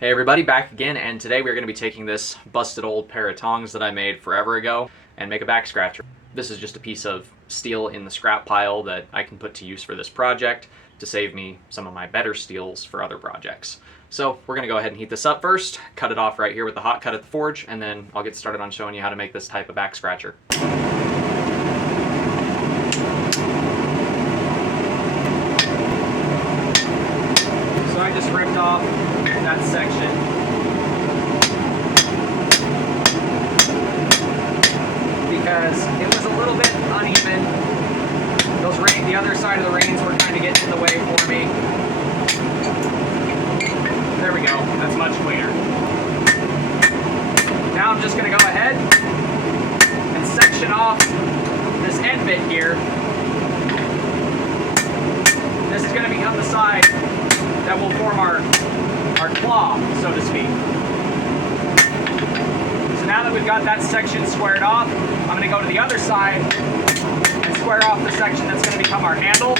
Hey everybody, back again, and today we're going to be taking this busted old pair of tongs that I made forever ago and make a back scratcher. This is just a piece of steel in the scrap pile that I can put to use for this project to save me some of my better steels for other projects. So we're going to go ahead and heat this up first, cut it off right here with the hot cut at the forge, and then I'll get started on showing you how to make this type of back scratcher. So I just ripped off that section. Because it was a little bit uneven. The other side of the reins were kind of getting in the way for me. There we go, that's much cleaner. Now I'm just going to go ahead and section off this end bit here. This is going to become the side that will form our claw, so to speak. So now that we've got that section squared off, I'm going to go to the other side and square off the section that's going to become our handle,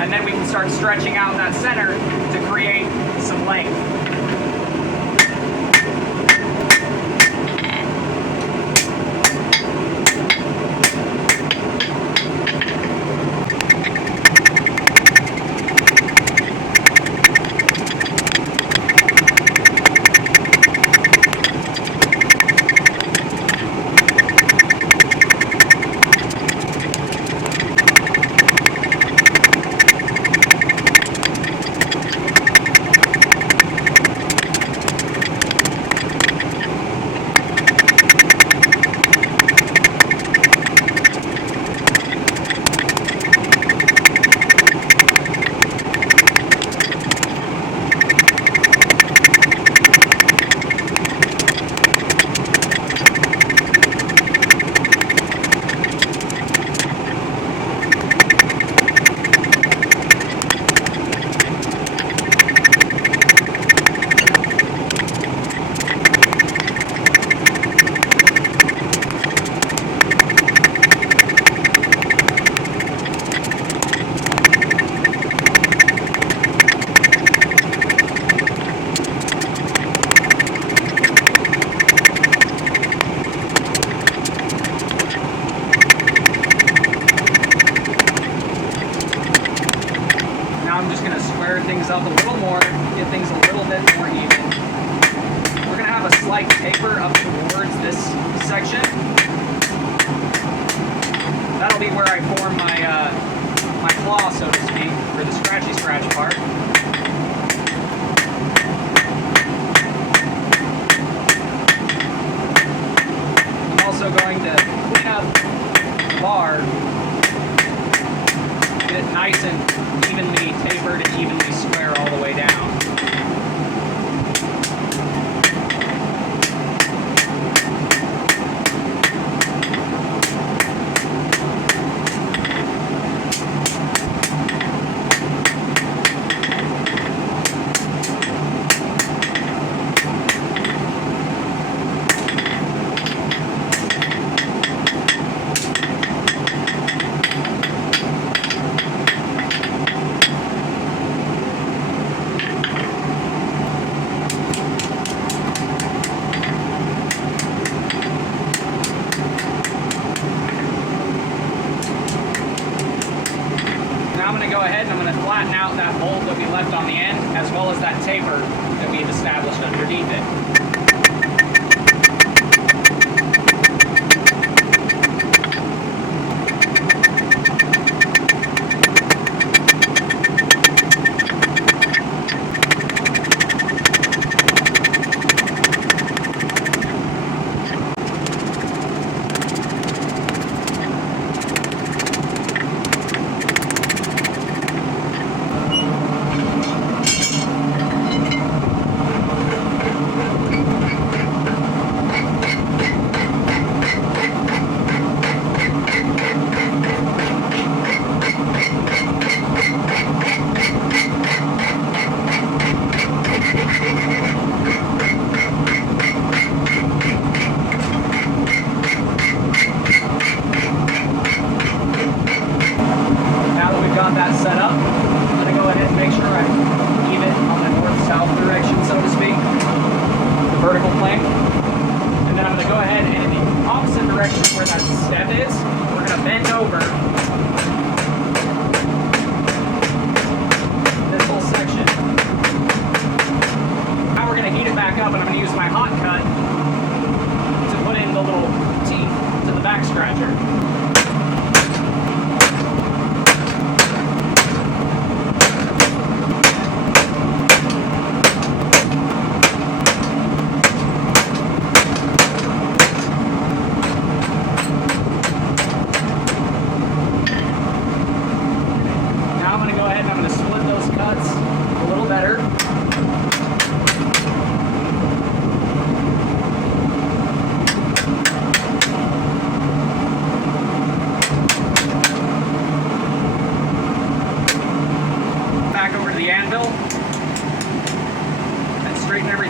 and then we can start stretching out that center to create some length. Things up a little more, get things a little bit more even. We're going to have a slight taper up towards this section. That'll be where I form my claw, so to speak, for the scratchy scratch part. I'm also going to clean up the bar, get it nice and evenly tapered and evenly square all the way down. Go ahead and I'm going to flatten out that mold that we left on the end, as well as that taper that we've established underneath it.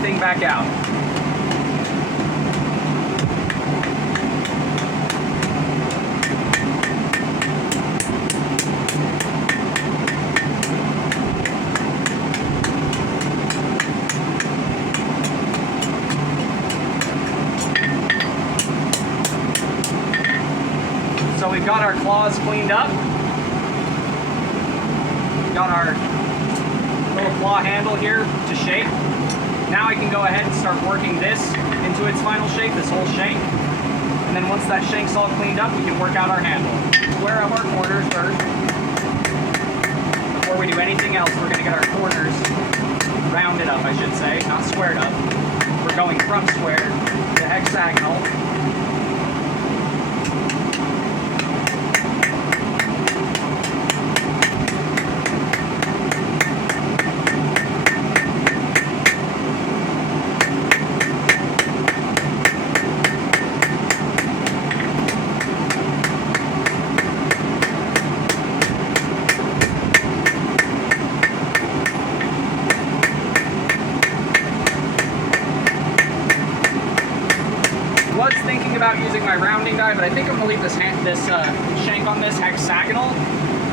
everything back out. So we've got our claws cleaned up. Got our little claw handle here to shape. Now I can go ahead and start working this into its final shape, this whole shank. And then once that shank's all cleaned up, we can work out our handle. Square up our corners first. Before we do anything else, we're going to get our corners rounded up, I should say, not squared up. We're going from square to hexagonal. Was thinking about using my rounding die, but I think I'm going to leave this shank on this hexagonal,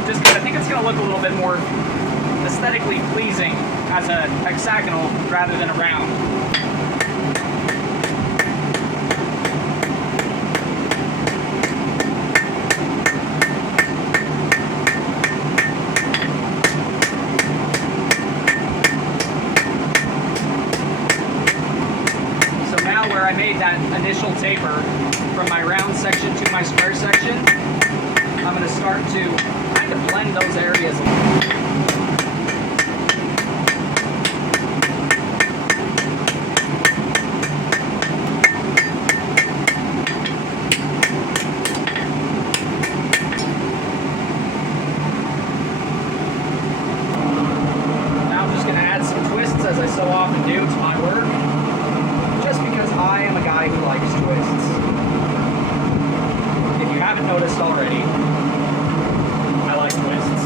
just because I think it's going to look a little bit more aesthetically pleasing as a hexagonal rather than a round. Where I made that initial taper from my round section to my square section, I'm going to start to kind of blend those areas a little. Now I'm just going to add some twists, as I so often do, to my work. I am a guy who likes twists. If you haven't noticed already, I like twists.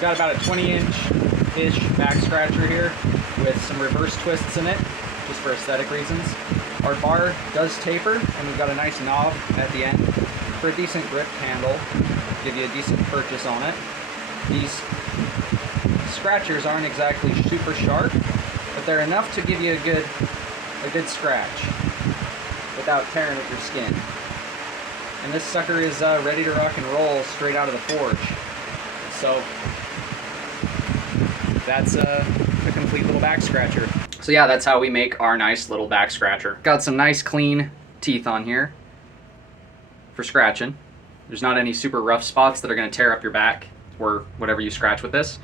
Got about a 20-inch-ish back scratcher here with some reverse twists in it, just for aesthetic reasons. Our bar does taper, and we've got a nice knob at the end for a decent grip handle, give you a decent purchase on it. These scratchers aren't exactly super sharp, but they're enough to give you a good scratch without tearing with your skin. And this sucker is ready to rock and roll straight out of the forge. So that's a complete little back scratcher. So yeah, that's how we make our nice little back scratcher. Got some nice clean teeth on here for scratching. There's not any super rough spots that are going to tear up your back or whatever you scratch with this.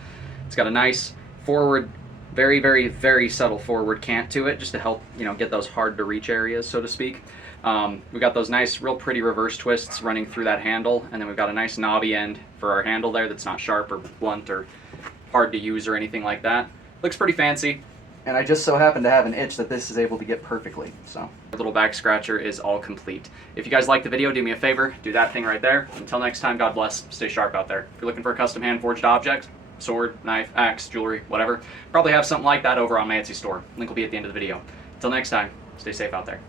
It's got a nice forward, very, very, very subtle forward cant to it, just to help, you know, get those hard to reach areas, so to speak. We got those nice, real pretty reverse twists running through that handle, and then we've got a nice knobby end for our handle there that's not sharp or blunt or hard to use or anything like that. Looks pretty fancy. And I just so happen to have an itch that this is able to get perfectly, so. Our little back scratcher is all complete. If you guys like the video, do me a favor, do that thing right there. Until next time, God bless, stay sharp out there. If you're looking for a custom hand-forged object, sword, knife, axe, jewelry, whatever, probably have something like that over on Mancy's store. Link will be at the end of the video. Until next time, stay safe out there.